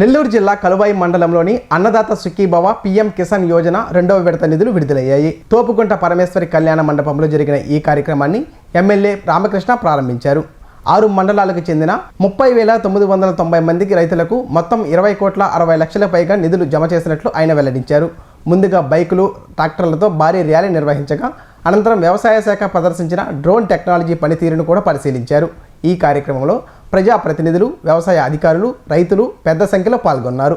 నెల్లూరు జిల్లా కలువాయి మండలంలోని అన్నదాత సుఖీభవ పీఎం కిసాన్ యోజన రెండవ విడత నిధులు విడుదలయ్యాయి. తోపుకుంట పరమేశ్వరి కళ్యాణ మండపంలో జరిగిన ఈ కార్యక్రమాన్ని ఎమ్మెల్యే రామకృష్ణ ప్రారంభించారు. ఆరు మండలాలకు చెందిన ముప్పై వేల తొమ్మిది వందల తొంభై మందికి రైతులకు మొత్తం ఇరవై కోట్ల అరవై లక్షల పైగా నిధులు జమ చేసినట్లు ఆయన వెల్లడించారు. ముందుగా బైకులు ట్రాక్టర్లతో భారీ ర్యాలీ నిర్వహించగా అనంతరం వ్యవసాయ శాఖ ప్రదర్శించిన డ్రోన్ టెక్నాలజీ పనితీరును కూడా పరిశీలించారు. ఈ కార్యక్రమంలో ప్రజాప్రతినిధులు వ్యవసాయ అధికారులు రైతులు పెద్ద సంఖ్యలో పాల్గొన్నారు.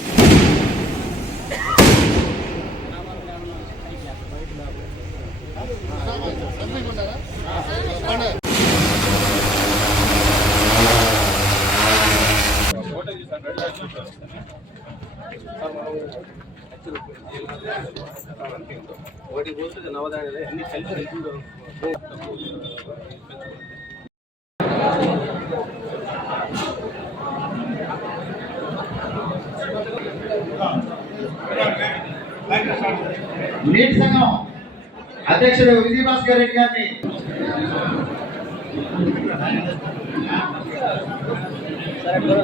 ఒకటి పోతుంది నవధాన్యాలు అన్ని కలిసి నీటి సంఘం అధ్యక్షుడు విజయభాస్కర్ రెడ్డి గారిని సరే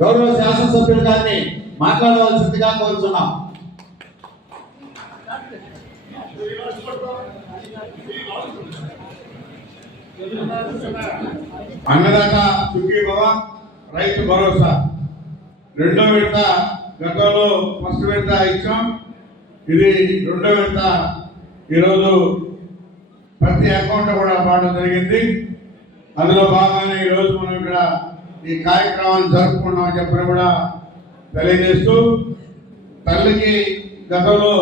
గౌరవ శాసనసభ్యులు గారిని మాట్లాడవలసిందిగా కోరుతున్నాం అన్నదాత సుఖీభవ రైతు భరోసా. రెండో విడత గతంలో ఫస్ట్ విడత ఇచ్చాం. ఇది రెండో విడత ఈరోజు ప్రతి అకౌంట్ కూడా పాడడం జరిగింది. అందులో భాగంగానే ఈరోజు మనం ఇక్కడ ఈ కార్యక్రమాన్ని జరుపుకున్నామని చెప్పని కూడా తెలియజేస్తూ తల్లికి గతంలో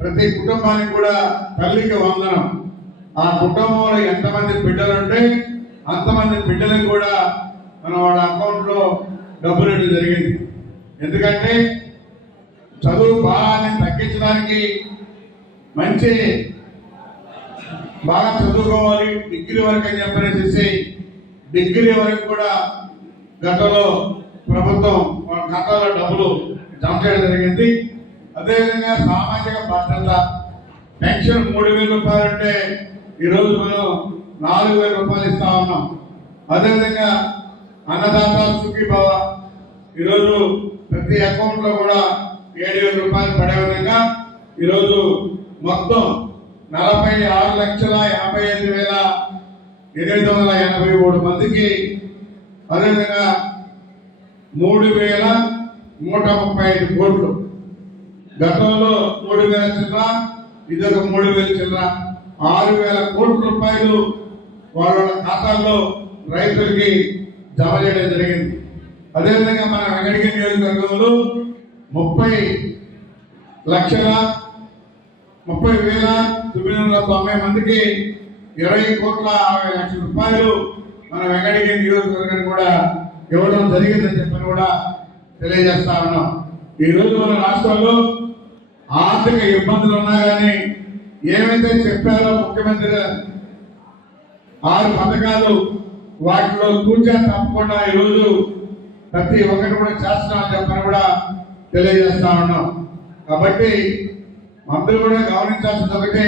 ప్రతి కుటుంబానికి కూడా తల్లికి వందనం. ఆ కుటుంబంలో ఎంతమంది బిడ్డలు ఉంటే అంతమంది బిడ్డలకు కూడా మన వాళ్ళ అకౌంట్లో డబ్బులు ఇవ్వడం జరిగింది. ఎందుకంటే చదువు భారాన్ని తగ్గించడానికి మంచి బాగా చదువుకోవాలి డిగ్రీ వరకు అని చెప్పనేసి డిగ్రీ వరకు కూడా గతంలో ప్రభుత్వం వాళ్ళ ఖాతాలో డబ్బులు జమ చేయడం జరిగింది. అదేవిధంగా సామాజిక భద్రత పెన్షన్ మూడు వేల రూపాయలు అంటే ఈరోజు మనం నాలుగు వేల రూపాయలు ఇస్తా ఉన్నాం. అదేవిధంగా అన్నదాత సుఖీభవ ఈరోజు ప్రతి అకౌంట్లో కూడా ఏడు వేల రూపాయలు పడే విధంగా ఈరోజు మొత్తం నలభై ఆరు లక్షల యాభై ఐదు వేల ఎనిమిది వందల ఎనభై మూడు మందికి అదేవిధంగా మూడు వేల నూట ముప్పై ఐదు కోట్లు. గతంలో మూడు వేల చిల్లర ఇదొక మూడు వేల చిల్లర. ఆరు వేల కోట్ల రూపాయలు వాళ్ళ ఖాతాల్లో రైతులకి జమ చేయడం జరిగింది. అదేవిధంగా మన వెంకటగిరి నియోజకవర్గంలో ముప్పై లక్షల ముప్పై వేల తొమ్మిది వందల తొంభై మందికి ఇరవై కోట్ల అరవై లక్షల రూపాయలు మన వెంకటగిరి నియోజకవర్గానికి కూడా ఇవ్వడం జరిగిందని చెప్పని కూడా తెలియజేస్తా ఉన్నాం. ఈ రోజు మన రాష్ట్రంలో ఆర్థిక ఇబ్బందులు ఉన్నా కానీ ఏమైతే చెప్పారో ముఖ్యమంత్రి ఆరు పథకాలు వాటిలో కూర్చొని తప్పకుండా ఈరోజు ప్రతి ఒక్కటి కూడా చేస్తున్నామని చెప్పని కూడా తెలియజేస్తా ఉన్నాం. కాబట్టి అందరూ కూడా గమనించాల్సింది ఒకటి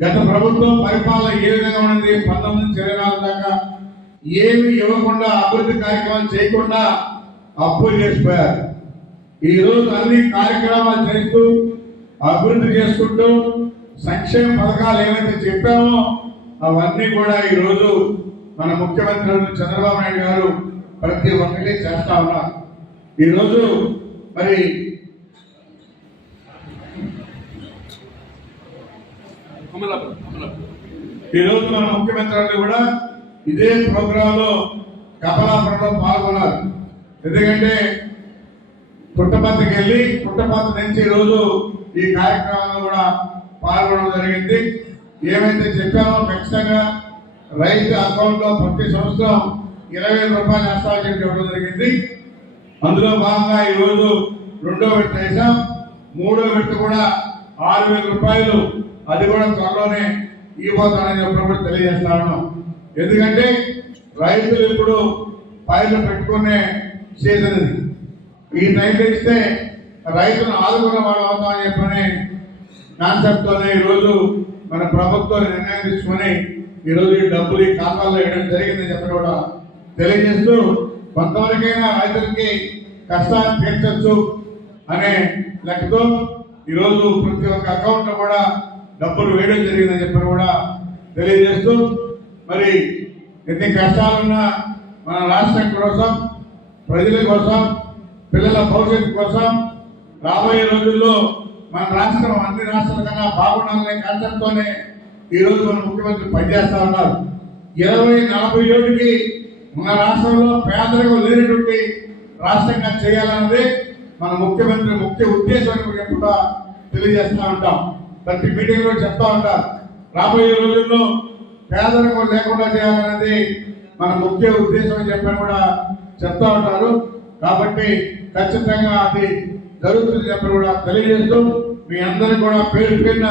గత ప్రభుత్వం పరిపాలన ఏ విధంగా ఉన్నది? పంతొమ్మిది నుంచి ఇరవై నాలుగు దాకా ఏమి ఇవ్వకుండా అభివృద్ధి కార్యక్రమాలు చేయకుండా అప్పులు చేసిపోయారు. ఈ రోజు అన్ని కార్యక్రమాలు చేస్తూ అభివృద్ధి చేసుకుంటూ సంక్షేమ పథకాలు ఏమైతే చెప్పామో అవన్నీ కూడా ఈ రోజు మన ముఖ్యమంత్రి చంద్రబాబు నాయుడు గారు ప్రతి ఒక్కటి చేస్తా ఉన్నారు. ఈ రోజు మరి ఈ రోజు మన ముఖ్యమంత్రి కూడా ఇదే ప్రోగ్రామ్లో కమలాపురంలో పాల్గొన్నారు. ఎందుకంటే పుట్టపర్తికి వెళ్ళి పుట్టపర్తి నుంచి ఈరోజు రోజు ఈ కార్యక్రమంలో కూడా పాల్గొనడం జరిగింది. ఏమైతే చెప్పామో ఖచ్చితంగా రైతు అకౌంట్లో ప్రతి సంవత్సరం ఇరవై వేల రూపాయలు వేస్తామని చేయడం జరిగింది. అందులో భాగంగా ఈ రోజు రెండో విడత వేసాం మూడో విడత కూడా ఆరు వేల రూపాయలు అది కూడా త్వరలోనే ఇవ్వబోతానని చెప్పడం తెలియజేస్తాను. ఎందుకంటే రైతులు ఇప్పుడు పైర్లు పెట్టుకునే సీజన్ ఇది. ఈ టైం ఇస్తే రైతులను ఆదుకున్న వాళ్ళు అవుతామని చెప్పని కాన్సెప్ట్తోనే ఈరోజు ఈ రోజు మన ప్రభుత్వం నిర్ణయం తీసుకొని ఈ రోజు ఈ డబ్బులు ఈ ఖాతాల్లో వేయడం జరిగిందని చెప్పి కూడా తెలియజేస్తూ కొంతవరకైనా రైతులకి కష్టాన్ని తీర్చచ్చు అనే లెక్కతో ఈరోజు ప్రతి ఒక్క అకౌంట్ కూడా డబ్బులు వేయడం జరిగిందని చెప్పి కూడా తెలియజేస్తూ మరి ఎన్ని కష్టాలున్నా మన రాష్ట్రం కోసం ప్రజల కోసం పిల్లల భవిష్యత్తు కోసం రాబోయే రోజుల్లో మన రాష్ట్రం అన్ని రాష్ట్రాల కన్నా బాగుండాలనే కాన్సెప్ట్తోనే ఈ మన ముఖ్యమంత్రి పనిచేస్తా ఉన్నారు. ఇరవై నలభై ఏడుకి మన రాష్ట్రంలో పేదరికం లేనటువంటి రాష్ట్రంగా చేయాలన్నది మన ముఖ్యమంత్రి ముఖ్య ఉద్దేశం కూడా కూడా తెలియజేస్తా ఉంటాం. ప్రతి మీటింగ్లో చెప్తా ఉంటారు రాబోయే రోజుల్లో పేదరికం లేకుండా చేయాలనేది మన ముఖ్య ఉద్దేశం అని చెప్పని కూడా చెప్తా ఉంటారు. కాబట్టి ఖచ్చితంగా అది జరుగుతుంది చెప్పని కూడా తెలియజేస్తూ మీ అందరికీ కూడా పేరు పేరున